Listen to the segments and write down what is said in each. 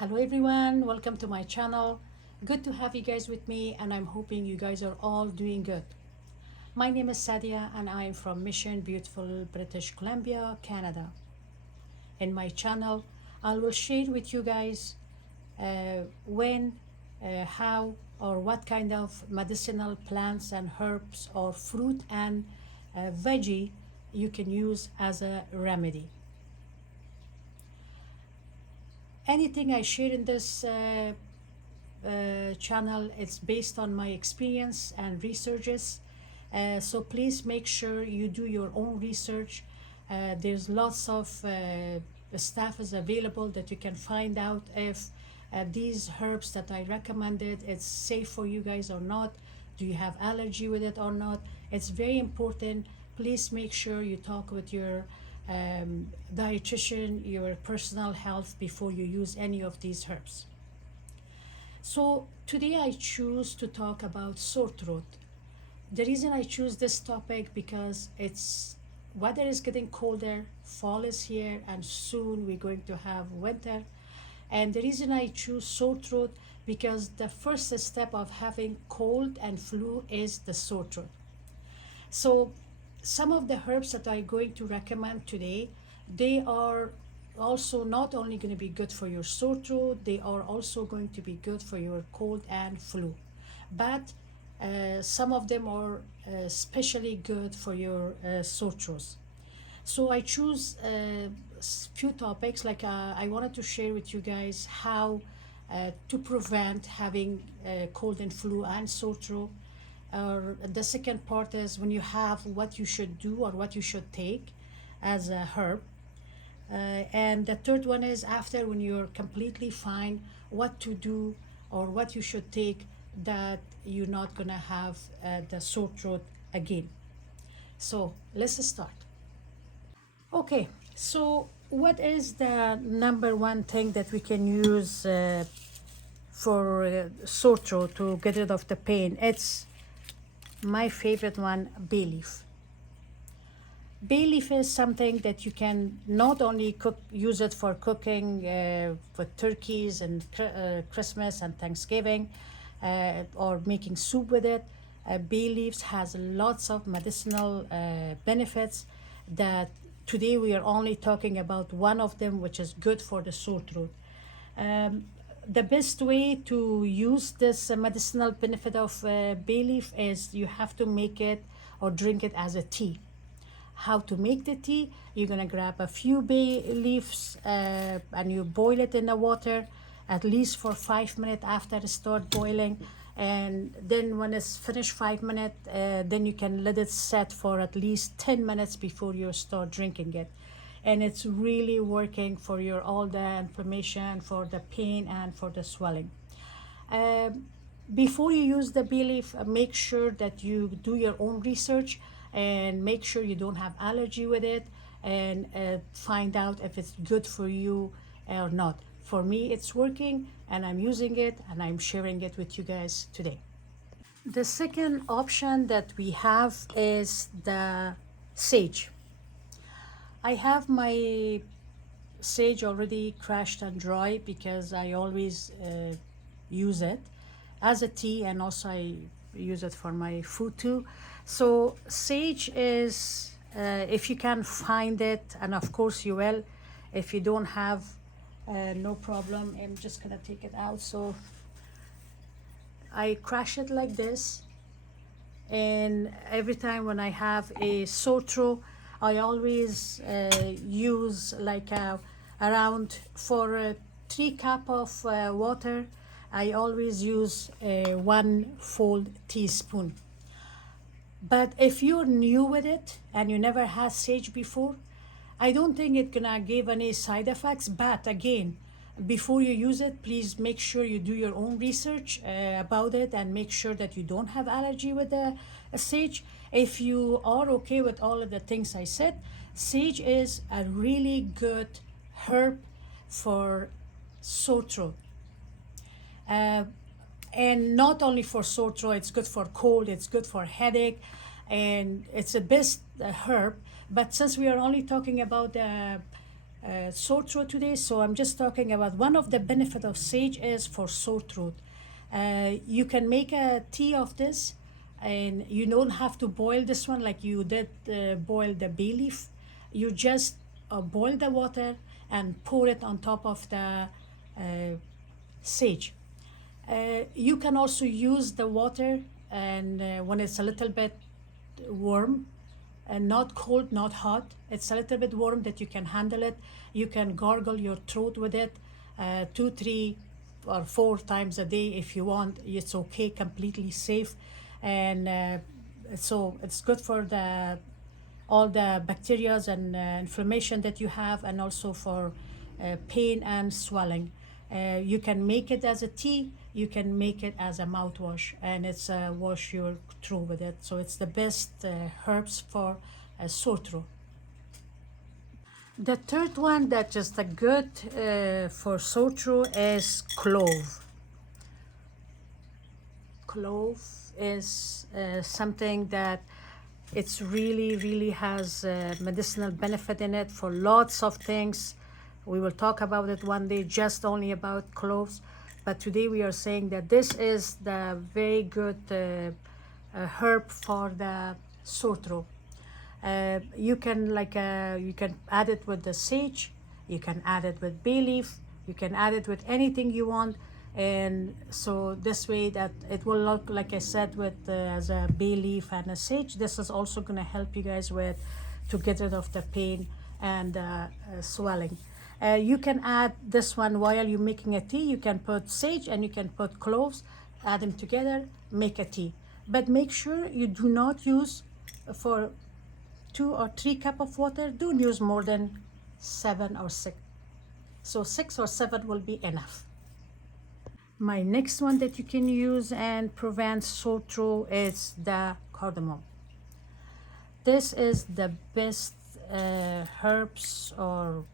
Hello everyone, welcome to my channel. Good to have you guys with me, and I'm hoping you guys are all doing good. My name is Sadia and I am from Mission, beautiful British Columbia, Canada. In my channel, I will share with you guys when, how, or what kind of medicinal plants and herbs or fruit and veggie you can use as a remedy. Anything I share in this channel, it's based on my experience and researches. So please make sure you do your own research. There's lots of stuff is available that you can find out if these herbs that I recommended, it's safe for you guys or not. Do you have allergy with it or not? It's very important. Please make sure you talk with your dietitian, your personal health before you use any of these herbs. So today I choose to talk about sore throat. The reason I choose this topic because it's weather is getting colder, fall is here, and soon we're going to have winter. And the reason I choose sore throat because the first step of having cold and flu is the sore throat. So some of the herbs that I'm going to recommend today, they are also not only going to be good for your sore throat, they are also going to be good for your cold and flu. But some of them are especially good for your sore throats. So I choose a few topics, like I wanted to share with you guys how to prevent having cold and flu and sore throat. The second part is when you have, what you should do or what you should take as a herb. And the third one is after, when you're completely fine, what to do or what you should take that you're not gonna have the sore throat again. So let's start. Okay, so what is the number one thing that we can use for sore throat to get rid of the pain? It's my favorite one, bay leaf. Bay leaf is something that you can not only use it for cooking for turkeys and Christmas and Thanksgiving, or making soup with it. Bay leaves has lots of medicinal benefits that today we are only talking about one of them, which is good for the sore throat. The best way to use this medicinal benefit of bay leaf is you have to make it or drink it as a tea. How to make the tea? You're gonna grab a few bay leaves and you boil it in the water at least for 5 minutes after it start boiling, and then when it's finished 5 minutes, then you can let it set for at least 10 minutes before you start drinking it. And it's really working for your all the inflammation, for the pain, and for the swelling. Before you use the bay leaf, make sure that you do your own research and make sure you don't have allergy with it, and find out if it's good for you or not. For me, it's working and I'm using it and I'm sharing it with you guys today. The second option that we have is the sage. I have my sage already crushed and dry because I always use it as a tea, and also I use it for my food too. So sage is, if you can find it, and of course you will, if you don't have, no problem. I'm just gonna take it out. So I crush it like this, and every time when I have a sore throat, I always use like around for 3 cups of water, I always use 1 full teaspoon. But if you're new with it and you never had sage before, I don't think it's gonna give any side effects. But again, before you use it, please make sure you do your own research about it and make sure that you don't have allergy with the sage. If you are okay with all of the things I said, sage is a really good herb for sore throat. And not only for sore throat, it's good for cold, it's good for headache, and it's the best herb. But since we are only talking about sore throat today, so I'm just talking about one of the benefit of sage is for sore throat. You can make a tea of this, and you don't have to boil this one like you did boil the bay leaf. You just boil the water and pour it on top of the uh, sage. You can also use the water, and when it's a little bit warm, and not cold, not hot, it's a little bit warm that you can handle it. You can gargle your throat with it 2, 3, or 4 times a day if you want. It's okay, completely safe, and so it's good for the all the bacteria and inflammation that you have, and also for pain and swelling. You can make it as a tea, you can make it as a mouthwash, and it's wash your throat with it. So it's the best herbs for sore throat. The third one that is the good for sore throat is clove. Clove is something that it's really has medicinal benefit in it for lots of things. We will talk about it one day, just only about cloves. But today we are saying that this is the very good herb for the sore throat. You can you can add it with the sage, you can add it with bay leaf, you can add it with anything you want, and so this way that it will look like I said with as a bay leaf and a sage. This is also going to help you guys with to get rid of the pain and swelling. You can add this one while you're making a tea. You can put sage and you can put cloves, add them together, make a tea. But make sure you do not use for 2 or 3 cups of water. Don't use more than 7 or 6. So 6 or 7 will be enough. My next one that you can use and prevent sore throat is the cardamom. This is the best herbs, or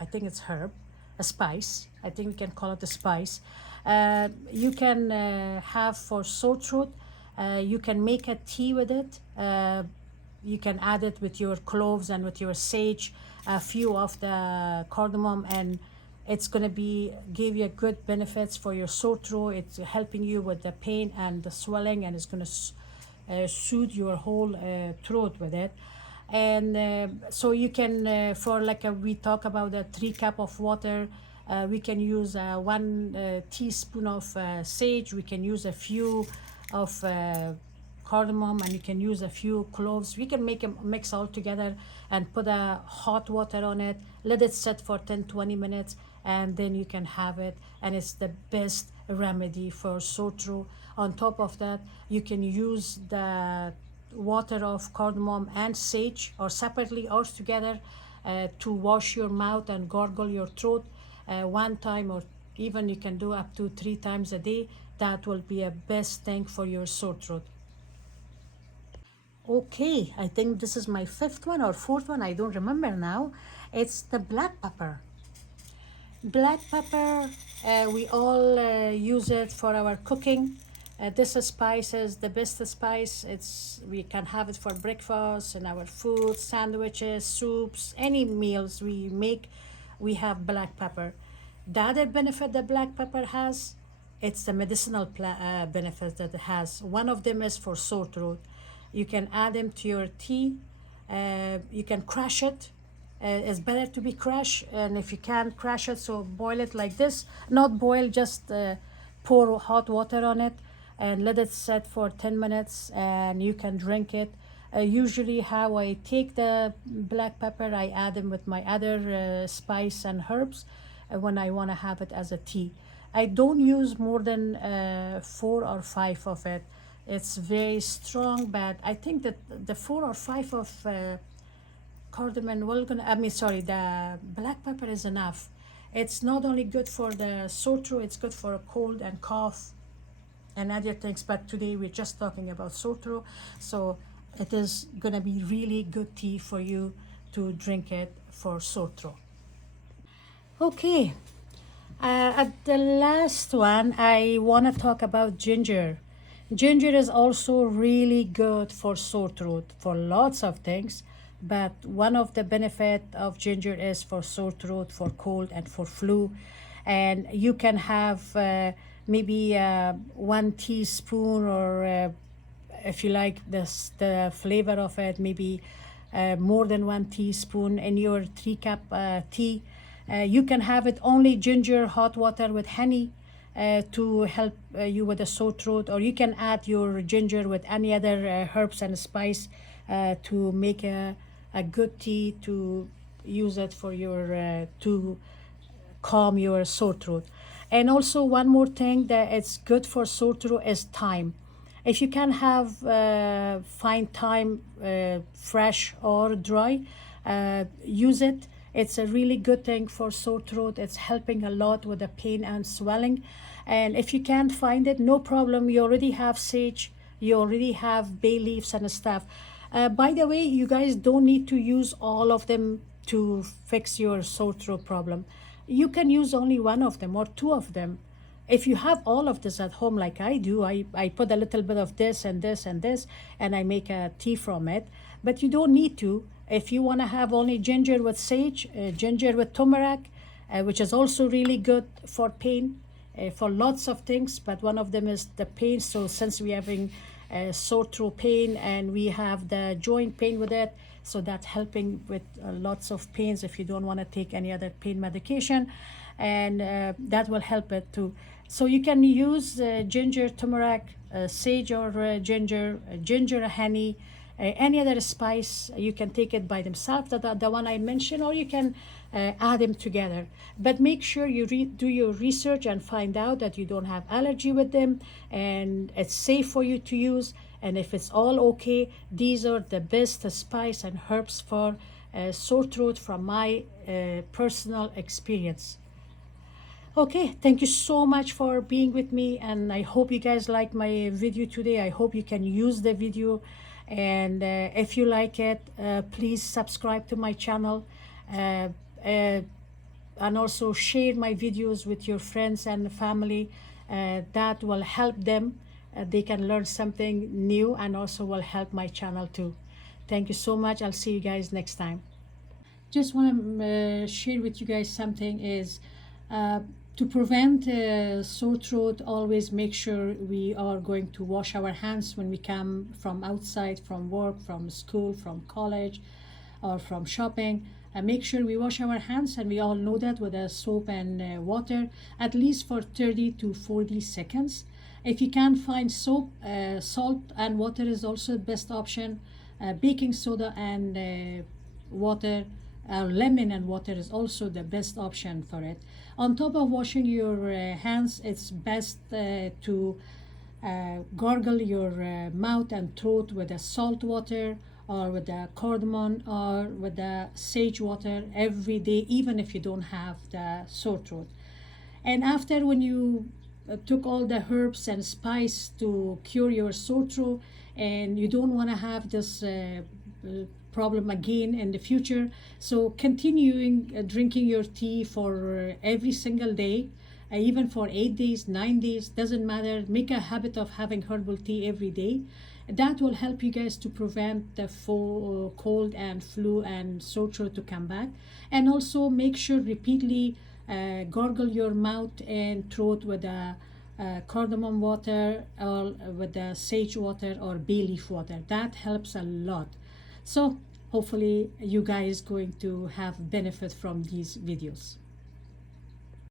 I think it's herb, a spice. I think we can call it a spice. You can have for sore throat. You can make a tea with it. You can add it with your cloves and with your sage, a few of the cardamom, and it's going to be give you good benefits for your sore throat. It's helping you with the pain and the swelling, and it's going to soothe your whole throat with it. And so you can for we talk about the 3 cups of water, we can use 1 teaspoon of sage, we can use a few of cardamom, and you can use a few cloves. We can make a mix all together and put a hot water on it, let it set for 10-20 minutes, and then you can have it, and it's the best remedy for sore throat. On top of that, you can use the water of cardamom and sage, or separately or together, to wash your mouth and gargle your throat 1 time, or even you can do up to 3 times a day. That will be a best thing for your sore throat. Okay, I think this is my 5th one or 4th one, I don't remember now. It's the black pepper. Black pepper, we all use it for our cooking. This spice is the best spice. We can have it for breakfast, in our food, sandwiches, soups, any meals we make, we have black pepper. The other benefit that black pepper has, it's the medicinal benefits that it has. One of them is for sore throat. You can add them to your tea. You can crush it. It's better to be crushed, and if you can't crush it, so boil it like this. Not boil, just pour hot water on it and let it set for 10 minutes, and you can drink it. Usually how I take the black pepper, I add them with my other spice and herbs when I want to have it as a tea. I don't use more than 4 or 5 of it. It's very strong, but I think that the 4 or 5 of cardamom the black pepper is enough. It's not only good for the sore throat, it's good for a cold and cough and other things, but today we're just talking about sore throat, so it is gonna be really good tea for you to drink it for sore throat. Okay, at the last one, I want to talk about ginger. Ginger is also really good for sore throat for lots of things, but one of the benefit of ginger is for sore throat, for cold, and for flu. And you can have maybe 1 teaspoon, or if you like this, the flavor of it, maybe more than 1 teaspoon in your 3 cup tea. You can have it only ginger, hot water with honey to help you with a sore throat, or you can add your ginger with any other herbs and spice to make a good tea to use it for your to calm your sore throat. And also one more thing that it's good for sore throat is thyme. If you can have find thyme, fresh or dry, use it. It's a really good thing for sore throat. It's helping a lot with the pain and swelling. And if you can't find it, no problem. You already have sage, you already have bay leaves and stuff. By the way, you guys don't need to use all of them to fix your sore throat problem. You can use only one of them or two of them. If you have all of this at home like I do, I put a little bit of this and this and this, and I make a tea from it. But you don't need to. If you want to have only ginger with sage, ginger with turmeric, which is also really good for pain, for lots of things, but one of them is the pain. So since we're having sore throat pain and we have the joint pain with it, so that's helping with lots of pains if you don't want to take any other pain medication, and that will help it too. So you can use ginger, turmeric, sage, or ginger, honey, any other spice. You can take it by themselves, the one I mentioned, or you can add them together. But make sure you do your research and find out that you don't have allergy with them and it's safe for you to use. And if it's all okay, these are the best spice and herbs for sore throat from my personal experience. Okay, thank you so much for being with me, and I hope you guys like my video today. I hope you can use the video, and if you like it, please subscribe to my channel, uh, uh, and also share my videos with your friends and family. That will help them. They can learn something new and also will help my channel too. Thank you so much. I'll see you guys next time. Just want to share with you guys something is uh, to prevent sore throat, always make sure we are going to wash our hands when we come from outside, from work, from school, from college, or from shopping. Make sure we wash our hands, and we all know that, with a soap and water, at least for 30 to 40 seconds. If you can't find soap, salt and water is also the best option. Baking soda and water, lemon and water is also the best option for it. On top of washing your hands, it's best to gargle your mouth and throat with the salt water, or with the cardamom, or with the sage water every day, even if you don't have the sore throat. And after, when you took all the herbs and spice to cure your sore throat, and you don't want to have this problem again in the future, so continuing drinking your tea for every single day, even for 8 days, 9 days, doesn't matter. Make a habit of having herbal tea every day. That will help you guys to prevent the cold and flu and sore throat to come back. And also make sure repeatedly gargle your mouth and throat with a cardamom water, or with the sage water or bay leaf water. That helps a lot. So hopefully you guys going to have benefit from these videos.